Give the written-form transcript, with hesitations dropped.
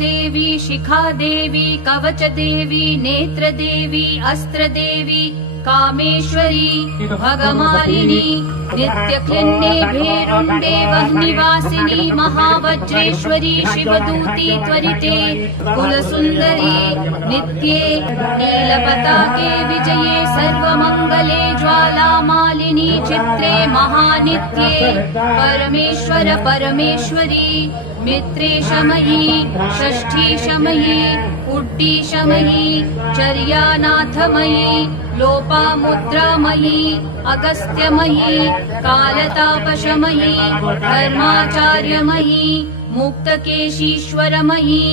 वायुदेवी शिखादेवी कवचदेवी नेत्रदेवी अस्त्रदेवी कामेश्वरी भगमालिनी नित्यक्लिन्ने भेरुण्डे वह्निवासिनी महावज्रेश्वरी शिवदूती त्वरिते कुलसुन्दरी नित्ये नीलपताके विजये सर्वमङ्गले ज्वालामालिनी चित्रे महानित्ये परमेश्वर परमेश्वरी मित्रेशमयी षष्ठीशमयी उड्डीशमयी चर्यानाथमयी लोपामुद्रामयी अगस्त्यमयी कालतापशमयी धर्माचार्यमयी मुक्तकेशीश्वरमयी।